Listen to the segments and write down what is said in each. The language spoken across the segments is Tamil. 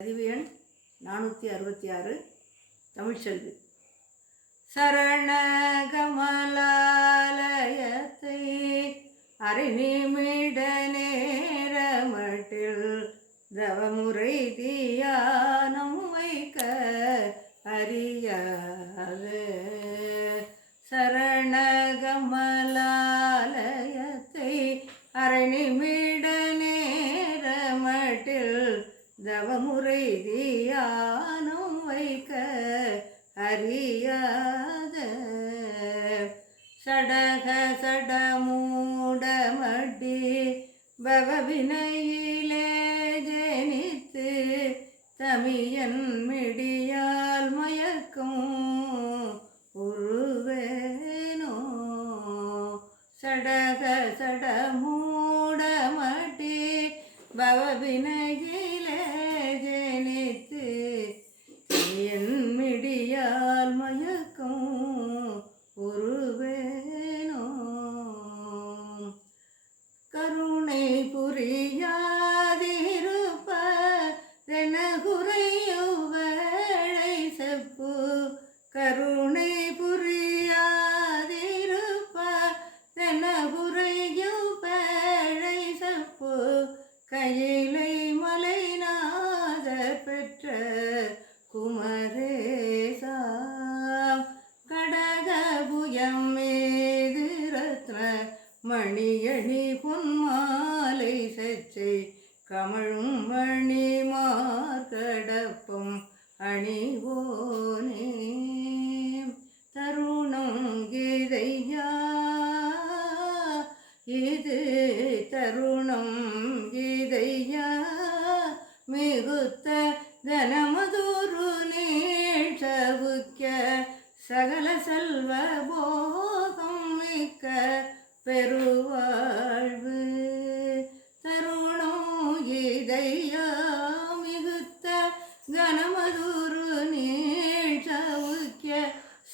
பதிவு எண் நானூற்றி அறுபத்தி ஆறு தமிழ்ச்செல்வி. சரணகமலாலயத்தை அரை நேர நேரமட்டில் தவமுறை தியானம் வைக்க அறியா தியானம் வைக்க அறியாத. சடக சடமூடமடி பவவினையிலே ஜனித்து தமியன் மிடியால் மயக்கும் உருவேனோ. சடக சடமூடமடி பவவினையிலே மணியணி பொன்மாலை சச்சை கமழும் மணி மார்கடப்பம் அணிவோனே. தருணம் கீதையா இது தருணம் கீதையா மிகுத்த தனமதூரு நீழ்ச்சவுக்க சகல செல்வ போகம் மிக்க பெருவாழ்வு தருணம் இதையா மிகுத்த கனமதுரு நீழ்ச்சவுக்கிய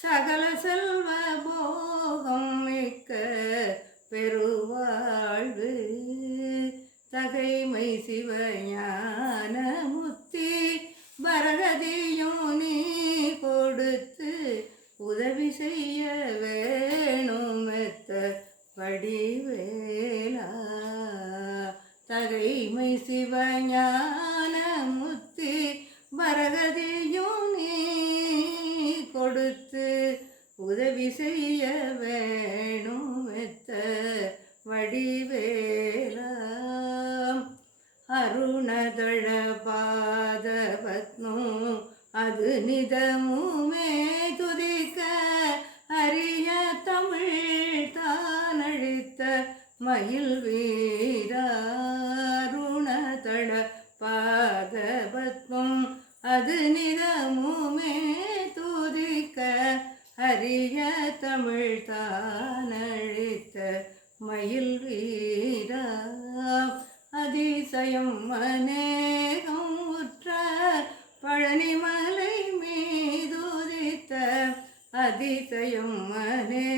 சகல செல்வ போகம் மிக்க பெருவாழ்வு. தகைமை சிவஞான முத்தி பரகதியும் நீ கொடுத்து உதவி செய்யவே தகைமை சிவஞான முத்தி பரகதியும் நீ கொடுத்து உதவி செய்ய வேணும் மெத்த வடிவேலாம். அருணதழ பாத பத்மம் அது நிதமுமே துதிக்க அரிய தமிழ் தானழித்த மயில் வீராருணதள தமிழ் தானழித்த மயில் வீரா. அதிசயம் அநேகம் உற்ற பழனிமலை மீதுதித்த அதிசயம் அநே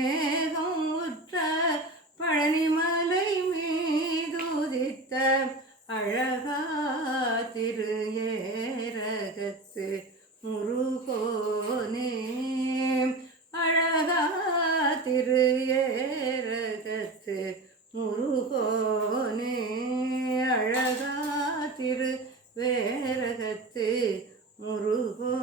திரு ஏரகத்து முருகோனே அழகா திரு வேரகத்து முருகோ